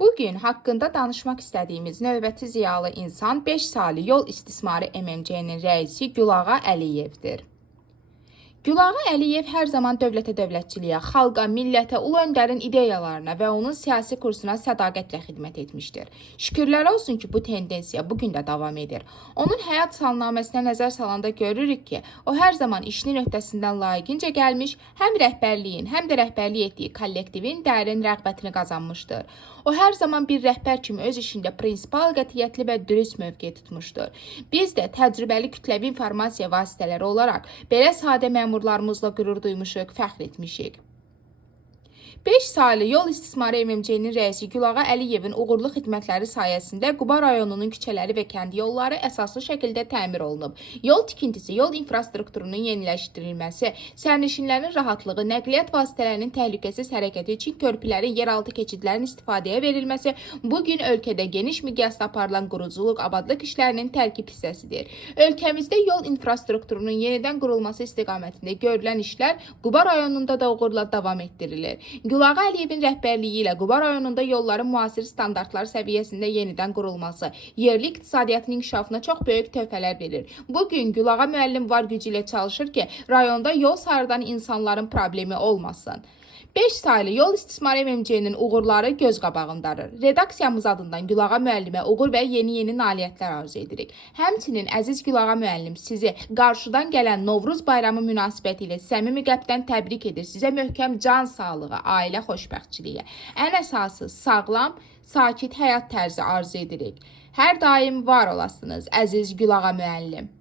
Bugün haqqında danışmaq istədiyimiz növbəti ziyalı insan 5 saylı yol istismarı MMC-nin rəisi Gülağa Əliyevdir. Gülağa Əliyev hər zaman dövlətə dövlətçiliyə, xalqa, millətə, ulu öndərin ideyalarına və onun siyasi kursuna sədaqətlə xidmət etmişdir. Şükürlər olsun ki, bu tendensiya bugün də davam edir. Onun həyat salnaməsinə nəzər salanda görürük ki, o hər zaman işinin öhdəsindən layiqincə gəlmiş, həm rəhbərliyin, həm də rəhbərlik etdiyi kollektivin dərin rəğbətini qazanmışdır. O hər zaman bir rəhbər kimi öz işində prinsipal, qətiyyətli və dürüst mövqe tutmuşdur. Biz də təcrübəli kütləvi informasiya vasitələri olaraq belə sadə məmurlarımızla qürur duymuşuq, fəxr etmişik. 5 saylı yol istismarı MMC-nin rəisi Gülağa Əliyevin uğurlu xidmətləri sayəsində Quba rayonunun küçələri və kənd yolları əsaslı şəkildə təmir olunub. Yol tikintisi, yol infrastrukturunun yeniləşdirilməsi, sərnişinlərin rahatlığı, nəqliyyat vasitələrinin təhlükəsiz hərəkəti üçün körpülərin, yeraltı keçidlərin istifadəyə verilməsi bugün ölkədə geniş miqyasda aparılan quruculuq, abadlıq işlərinin tərkib hissəsidir. Ölkəmizdə yol infrastrukturunun yenidən qurulması istiqamətində görülən işlər Quba rayonunda da uğurla davam etdirilir. Gülağa Əliyevin rəhbərliyi ilə Quba rayonunda yolların müasir standartlar səviyyəsində yenidən qurulması, yerli iqtisadiyyatın inkişafına çox böyük töhfələr verir. Bugün Gülağa müəllim var gücü ilə çalışır ki, rayonda yol sarıdan insanların problemi olmasın. 5 saylı yol istismarı MMC-nin uğurları göz qabağındadır. Redaksiyamız adından Gülağa müəllimə uğur və yeni nailiyyətlər arzu edirik. Həmçinin əziz Gülağa müəllim sizi qarşıdan gələn Novruz bayramı münasibəti ilə səmimi qəlbdən təbrik edir. Sizə möhkəm can sağlığı, ailə xoşbəxtçiliyi, ən əsası sağlam, sakit həyat tərzi arzu edirik. Hər daim var olasınız, əziz Gülağa müəllim.